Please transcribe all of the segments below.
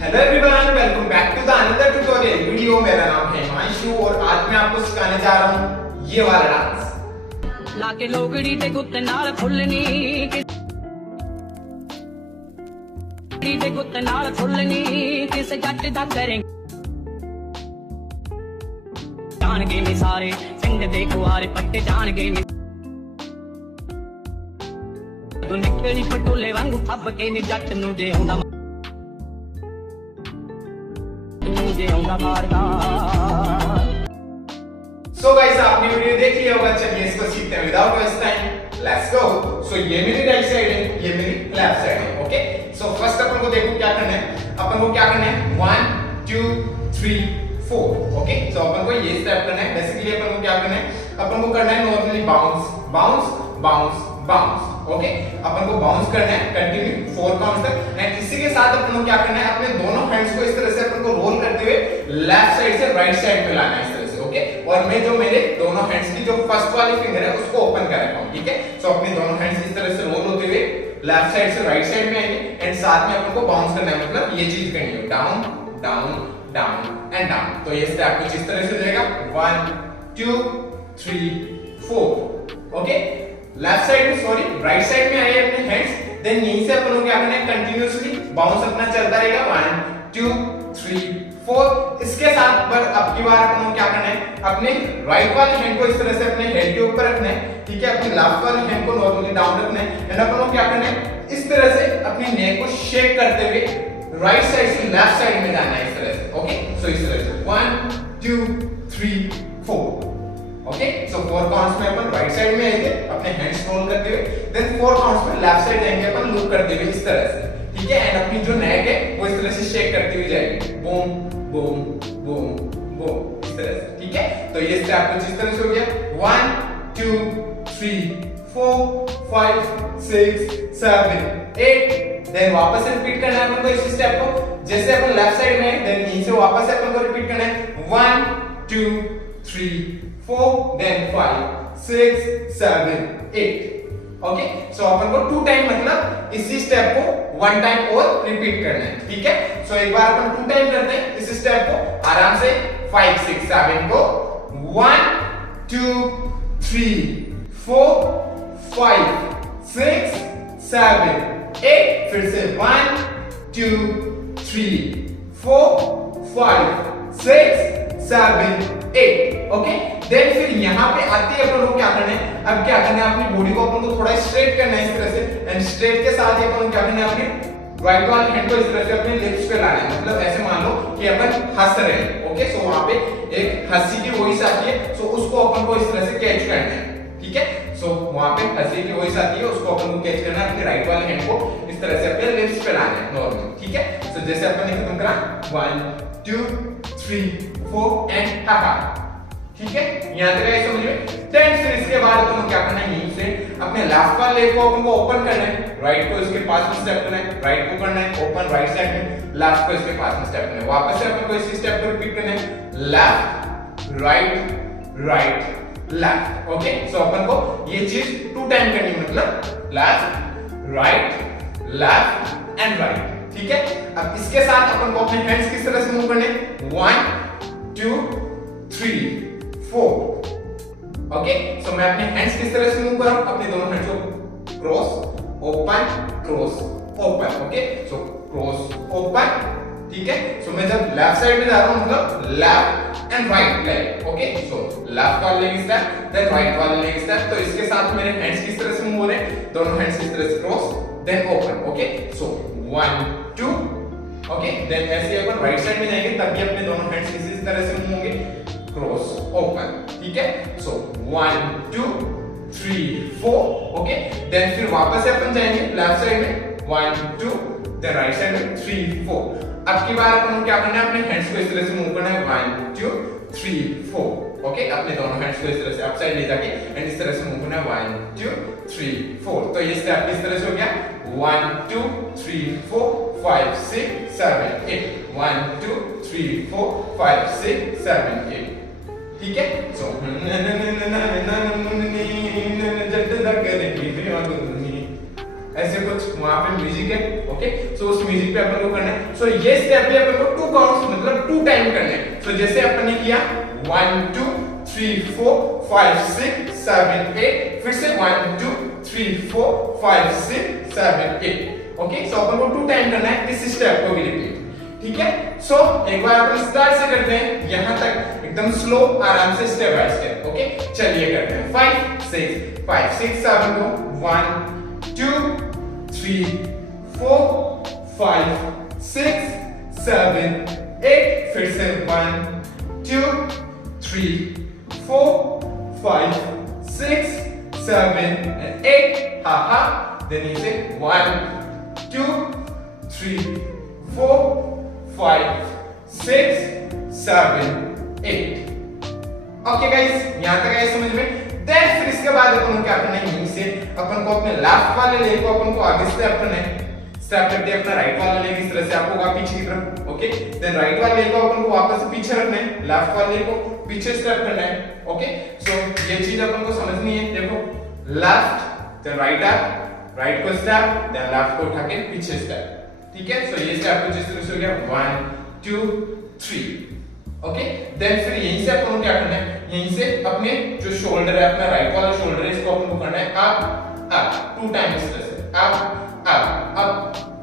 Hello everyone, welcome back to the another tutorial video. मेरा नाम है हिमांशु और आज मैं आपको सिखाने जा रहा हूँ ये वाला डांस। लाके लोगड़ी ते गुत्ते नाल फुल्लनी ते गुत्ते नाल फुल्लनी किस जट दा करें जान गए नी सारे पिंड दे कुआरे पट्टे जान गए नी तू निकली पटोले वांगू फब के नी जट नू दे आउंदा सो गाइस, आपने वीडियो देख लिया होगा। चलिए इसको सीखते हैं without waste time. Let's go. So ये मेरी राइट साइड है, ये मेरी लेफ्ट साइड है। ओके, सो फर्स्ट अपन को देखो क्या करना है। अपन को क्या करना है 1 2 3 4। ओके, सो अपन को ये स्टेप करना है। बेसिकली अपन को क्या करना है, अपन को करना है normally bounce bounce bounce bounce. Okay, अपन को बाउंस करना है कंटिन्यू 4 काउंट्स तक। एंड इसी के साथ अपन को क्या करना है, अपने दोनों हैंड्स को इस तरह से अपन को रोल करते हुए लेफ्ट साइड से राइट साइड पे लाना है इस तरह से। ओके, और मैं जो मेरे दोनों हैंड्स की जो फर्स्ट वाली फिंगर है उसको ओपन कर रखा हूं। ठीक है, सो अपने दोनों हैंड्स इस तरह से रोल होते हुए लेफ्ट साइड से राइट साइड में आएंगे एंड साथ में अपन को बाउंस करना है, मतलब ये चीज करनी है down down down and down. तो ये स्टेप कुछ इस तरह से हो जाएगा 1 2 3 4। ओके, लेफ्ट साइड में सॉरी राइट साइड में आए अपने हैंड्स, देन यहीं से अपन को क्या करना है कंटिन्यूअसली बाउंस अपना चलता रहेगा 1 2 3 4। इसके साथ पर अब की बार अपन को क्या करना है, अपने राइट वाले हैंड को इस तरह से अपने हेड के ऊपर रखना है। ठीक है, अपने लेफ्ट वाले हैंड को नॉर्मली डाउन रखना है एंड अपन को क्या करना है इस तरह से अपनी नेक को शेक करते हुए राइट साइड से लेफ्ट साइड में जाना है इस तरह से। ओके, सो इस तरह से 1 2 3 4। ओके, सो 4 काउंट्स में अपन राइट साइड में आएंगे अपने हैंड्स रोल करते हुए, देन 4 काउंट्स में लेफ्ट साइड जाएंगे अपन लुक करते हुए इस तरह से। ठीक है, एंड अपनी जो नेक है वो इस तरह से शेक करती हुई जाएगी बूम बूम बूम बूम इस तरह से। ठीक है, तो ये स्टेप कुछ इस तरह से हो गया 1 2 3 4 5 6 7 8। देन वापस से रिपीट करना है अपन को इस स्टेप को। जैसे अपन लेफ्ट साइड में देन यहीं से वापस से अपन को रिपीट करना है 1 2 3 4 then 5 6 7 8। ओके, सो अपन को 2 टाइम मतलब इसी स्टेप को 1 टाइम और रिपीट करना है। ठीक है, सो एक बार अपन 2 टाइम करते हैं इस स्टेप को आराम से 5 6 7 को 1 2 3 4 5 6 7 8। फिर से 1 2 3 4 5 6 7 8। ओके, देन फिर यहाँ पे आते ही अपन को क्या करना है, अब क्या करना है अपनी बॉडी को अपन को थोड़ा स्ट्रेट करना है इस तरह से एंड स्ट्रेट के साथ ही अपन को क्या करना है अपने राइट वाले हैंड को इस तरह से अपने लिप्स पे लाना है। मतलब ऐसे मान लो कि अपन हंस रहे हैं। ओके, सो वहां पे एक हंसी की वॉइस आती है, सो उसको अपन को इस तरह से कैच करना है। ठीक है, सो वहां पे हंसी की वॉइस आती है, उसको अपन को कैच करना है, अपने राइट वाले हैंड को इस तरह से अपने लिप्स पे लाना है नॉर्मली। ठीक है, सो जैसे अपन ने खत्म करा 1 2 3 4 एंड हा। ठीक है, यहां तक आए समझ में। देन फिर इसके बाद अपन को क्या करना है, यहीं से अपने लेफ्ट वाले लेग को अपन को ओपन करना है, राइट को इसके पास में स्टेप करना है, राइट को करना है ओपन राइट साइड में, लेफ्ट को इसके पास में स्टेप करना है। वापस से अपन को इसी स्टेप को रिपीट करना है left right right left. Okay, so अपन को ये चीज 2 टाइम करनी है, मतलब left right left and right. ठीक है, अब इसके साथ अपन को अपने हैंड्स किस तरह से मूव करने 1 2 3 4। ओके, सो मैं अपने हैंड्स किस तरह से मूव कर रहा हूं, अपने दोनों हैंड्स को cross open cross open. Okay, so cross open. ठीक है, सो मैं जब लेफ्ट साइड में जा रहा हूं मतलब left and right leg. Okay, so left वाला लेग स्टेप देन राइट वाला लेग स्टेप। तो इसके साथ मेरे हैंड्स किस तरह से मूव हो रहे हैं, दोनों हैंड्स इस तरह से क्रॉस देन ओपन। ओके, सो 1 2। ओके, देन ऐसे अपन राइट साइड में जाएंगे तब भी अपने दोनों हैंड्स इसी तरह से मूव होंगे क्रॉस ओपन। ठीक है, सो 1 2 3 4। ओके, देन फिर वापस से अपन जाएंगे लेफ्ट साइड में 1 2 देन राइट साइड में 3 4। अब की बार अपन को क्या करना है, अपने हैंड्स को इस तरह से मूव करना है 1 2 3 4। ओके, अपने दोनों हैंड्स को इस तरह से अप साइड ले जाके एंड इस तरह से मूव करना है 1 2 3 4। तो ये स्टेप इस तरह से हो गया 1 2 3 4 5 6 7 8 1 2 3 4 5 6 7 8। ठीक है, सो ऐसे कुछ वहां पे म्यूजिक है, ओके। सो उस म्यूजिक पे अपन को करना है। सो ये स्टेप भी अपन को 2 काउंट्स मतलब 2 टाइम करने हैं। सो जैसे अपन ने किया 1 2 3 4 5 6 7 8, फिर से 1 2 3 4 5 6 7 8, ओके। सो अपन को 2 टाइम करना है इस स्टेप को भी रिपीट, ठीक है। सो एक बार अपन स्टार्ट से करते हैं यहां तक एकदम स्लो आराम से स्टेप बाय स्टेप, ओके। चलिए करते हैं 5 6 7 go 1 2 3 4 5 6 7 8, फिर से 1 2 3 4 5 6 7 8, ha. Then you say 1 2 3 4 5 6 7 8, okay guys, यहां तक आए समझ में। देन फिर इसके बाद अपन को क्या करना है, यहीं से अपन को अपने लेफ्ट वाले लेग को अपन को आगे स्टेप करना है। स्टेप करके अपना राइट वाला लेग इस तरह से आपको होगा पीछे की तरफ, ओके। देन राइट वाले लेग को अपन को वापस से पीछे रखना है, लेफ्ट वाले लेग को पीछे स्टेप करना है, ओके। सो ये चीज अपन को समझनी है। देखो left then right up, right को स्टेप, देन लेफ्ट को उठा के पीछे स्टेप, ठीक है। सो ये स्टेप कुछ इस तरह से हो गया 1 2 3, ओके। देन फिर यहीं से अपन को क्या करना है, यहीं से अपने जो शोल्डर है अपना राइट वाला शोल्डर है इसको अपन को करना है अप अप 2 टाइम इस तरह से अप अप अप।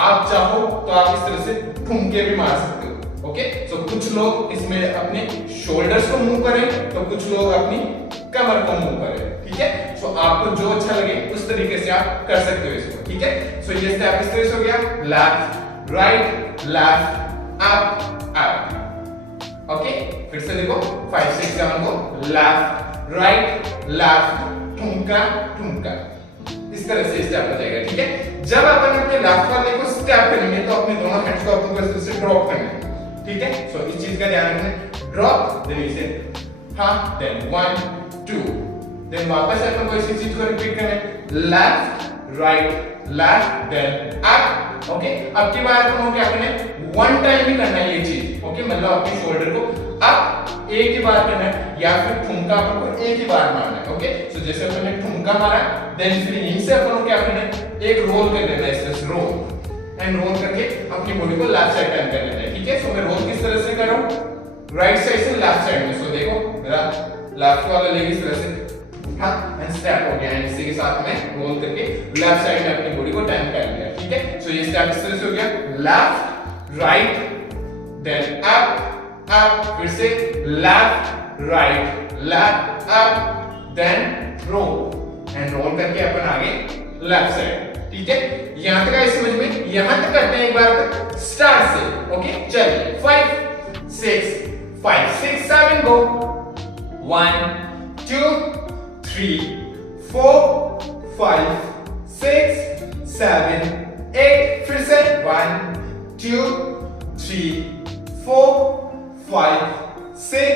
आप चाहो तो आप इस तरह से ठुमके भी मार सकते हो, ओके। सो कुछ लोग इसमें अपने शोल्डर्स को मूव करें तो कुछ लोग अपनी कमर को मूव करें, ठीक है। सो आपको जो अच्छा लगे उस तरीके से आप कर सकते हो इसको, ठीक है। सो ये स्टेप इस तरह से हो गया left right left up up, okay. फिर से देखो 5 6 7 को लेफ्ट राइट लेफ्ट ठुमका ठुमका, इस तरह से स्टेप हो जाएगा, ठीक है। जब अपन अपने लेफ्ट वाले को स्टेप करेंगे तो अपने दोनों हैंड्स को अपन को इस तरह से ड्रॉप करना है, ठीक है। सो इस चीज का ध्यान रखना, ड्रॉप देन इसे हां देन 1 2, देन वापस अपन को इसी चीज को रिपीट करना है left right left then up, okay. अब की बार अपन को क्या करना है, 1 टाइम ही करना है ये चीज, ओके। मतलब अपने शोल्डर को अप एक ही बार करना है या फिर ठुमका अपन को एक ही बार मारना है, ओके। सो जैसे अपन ने ठुमका मारा देन फिर यहीं से अपन को क्या करना है, एक रोल कर देना है, इस तरह से रोल एंड रोल करके अपनी बॉडी को लेफ्ट साइड टर्न कर लेना है, ठीक है। सो मैं रोल किस तरह से कर रहा हूं, राइट साइड से लेफ्ट साइड में। सो देखो मेरा लेफ्ट वाला लेग इस तरह से हां एंड स्टेप हो गया एंड इसी के साथ मैं रोल करके लेफ्ट साइड में अपनी बॉडी को टर्न कर लिया, ठीक है। सो ये स्टेप इस तरह से हो गया left right then up up, फिर से left right left up then roll and roll करके अपन आगे लेफ्ट साइड, ठीक है। यहां तक आए समझ में। यहां तक करते हैं एक बार स्टार्ट से, ओके। चलिए 5 6 7 go 1 2 3 4 5 6 7 8, फिर से 1 2 3 4 5 6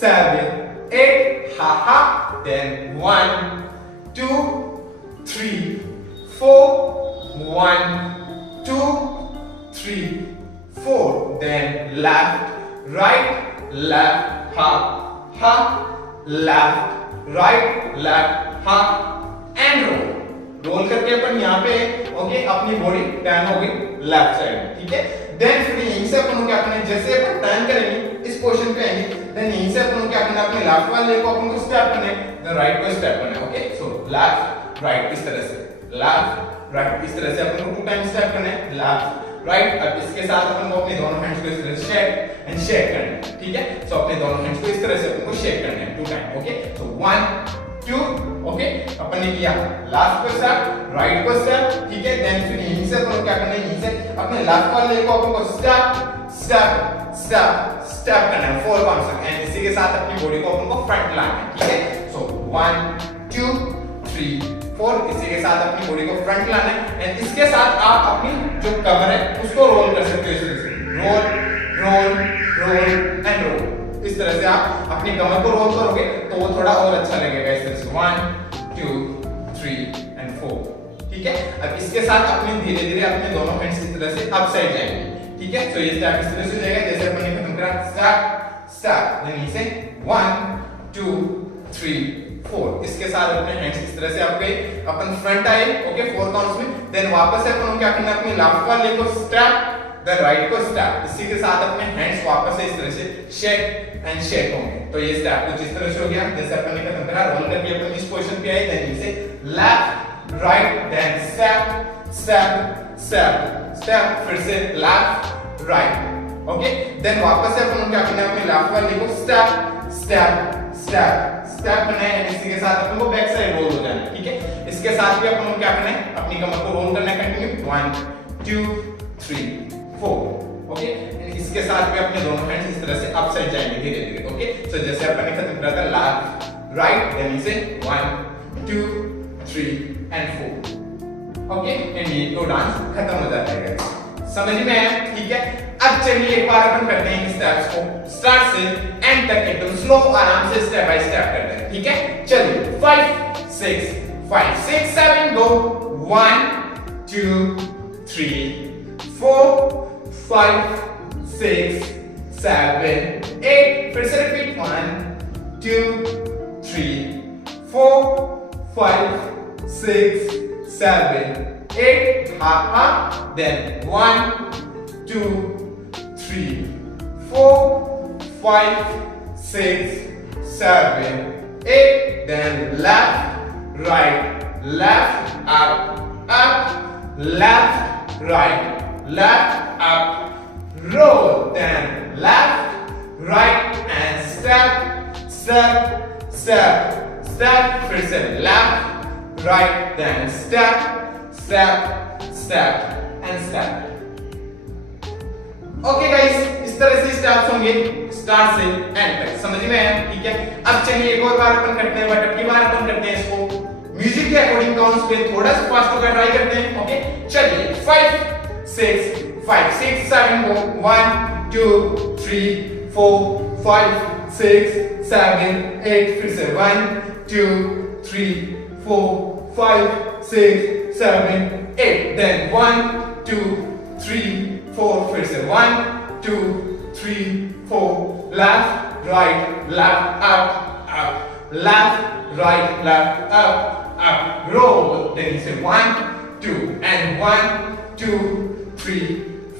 7 8, ha. Then 1 2 3 4 1 2 3 4, then left right left ha left right left ha and roll करके अपन यहाँ पे ओके अपनी बॉडी टर्न हो गई लेफ्ट साइड में, ठीक है। देन फिर यहीं से अपन को क्या करना है, जैसे अपन टर्न करेंगे इस पोजीशन पे आएंगे देन यहीं से अपन को क्या करना है, अपने लेफ्ट वाले लेग को अपन को स्टेप करना है, देन राइट को स्टेप करना है, ओके। सो लेफ्ट राइट इस तरह से, लेफ्ट राइट इस तरह से अपन को 2 टाइम स्टेप करना है, लेफ्ट राइट। अब इसके साथ अपन को अपने दोनों हैंड्स को इस तरह से शेक एंड शेक करना है, ठीक है। सो अपने दोनों हैंड्स को इस तरह से अपन को शेक करना है 2 टाइम, ओके। सो 1 2, ओके। अपन ने किया लास्ट को स्टेप राइट को स्टेप, ठीक है। देन फिर यहीं से अपन को क्या करना है, यहीं से अपने लेफ्ट वाले लेग को अपन को स्टेप स्टेप स्टेप स्टेप करना है 4 काउंट्स तक एंड इसी के साथ अपनी बॉडी को अपन को फ्रंट लाना है, ठीक है। सो 1 2 3 4, इसी के साथ अपनी बॉडी को फ्रंट लाना है एंड इसके साथ आप अपनी जो कमर है उसको रोल कर सकते हो इस तरह से, roll roll roll and roll. इस तरह से आप अपनी कमर को रोल करोगे तो वो थोड़ा और अच्छा लगेगा इस तरह से 1 2 3 एंड 4, ठीक है। अब इसके साथ अपने धीरे धीरे अपने दोनों हैंड्स इस तरह से अप साइड जाएंगे, ठीक है। सो ये स्टेप इस तरह से जाएगा जैसे अपन ने खत्म करा स्टार्ट स्टार्ट, देन इसे 1 2 3 4। इसके साथ अपने हैंड्स इस तरह से आपके अपन फ्रंट आए, ओके 4 काउंट्स में। देन वापस से अपन क्या करना है, अपनी लेफ्ट वाले को स्टेप, देन राइट को स्टेप। इसी के साथ अपने हैंड्स वापस से इस तरह से शेक एंड शेक होंगे। तो ये स्टेप कुछ इस तरह से हो गया। जैसे अपन ने खत्म करा, रोल करके अपन इस पोजीशन पे आए, देन इसे left right, then step step step step, फिर से लेफ्ट राइट, ओके। देन वापस से अपन क्या करना है, अपने लेफ्ट वाले को स्टेप स्टेप स्टेप स्टेप करना है। इसी के साथ अपन को बैक साइड रोल हो जाना है, ठीक है। इसके साथ भी अपन को क्या करना है, अपनी कमर को रोल करना है कंटिन्यू, 1 2 3 4, ओके। इसके साथ भी अपने दोनों हैंड्स इस तरह से अप साइड जाएंगे धीरे धीरे, ओके। सो जैसे अपन ने खत्म करा था लेफ्ट राइट, देन इसे 1 2 3 एंड 4, ओके। एंड ये तो डांस खत्म हो जाता है, समझ में आया, ठीक है। अब चलिए एक बार अपन करते हैं स्टेप्स को स्टार्ट से एंड तक एकदम स्लो आराम से स्टेप बाय स्टेप करते हैं, ठीक है। चलिए 5 6 7 गो, 1 2 3 4 5 6 7 8, फिर से repeat 1 2 3 4 5 6 7 8, ha, then 1 2 3 4 5 6 7 8, then left right left up up left right left up roll, then left right and step step step step, फिर से left right then step step step and step, okay guys. इस तरह से steps होंगे start से and तक, समझ में आया, ठीक है। अब चलिए एक और बार अपन करते हैं, बट अब की बार अपन करते हैं इसको म्यूजिक के अकॉर्डिंग काउंट्स पे थोड़ा सा फास्ट होकर ट्राई करते हैं, ओके। चलिए 5 6 7 गो, 1 2 3 4 5 6 7 8, फिर से 1 2 3 4 5 6 7 8, then 1 2 3 4, फिर से 1 2 3 4 left right left up up left right left up up roll, then you say 1 2 and 1 2 3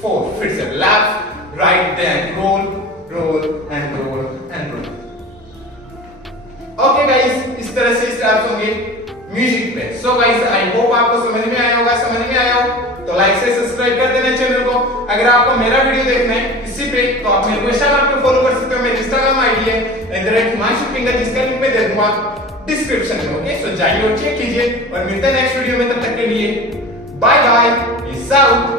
4, फिर से left right then roll roll and roll and roll, okay guys. इस तरह से स्टेप्स होंगे म्यूजिक पे। सो गाइस आई होप आपको समझ में आया होगा, समझ में आया हो तो लाइक से सब्सक्राइब कर देना चैनल को। अगर आपको मेरा वीडियो देखना है इसी पे तो आप मेरे को इंस्टाग्राम पे फॉलो कर सकते हो, मेरी इंस्टाग्राम आईडी है @himanshu, जिसका लिंक मैं दे दूंगा डिस्क्रिप्शन में, ओके। सो जाइए और चेक कीजिए और मिलते हैं नेक्स्ट वीडियो में, तब तक के लिए बाय बाय, पीस आउट।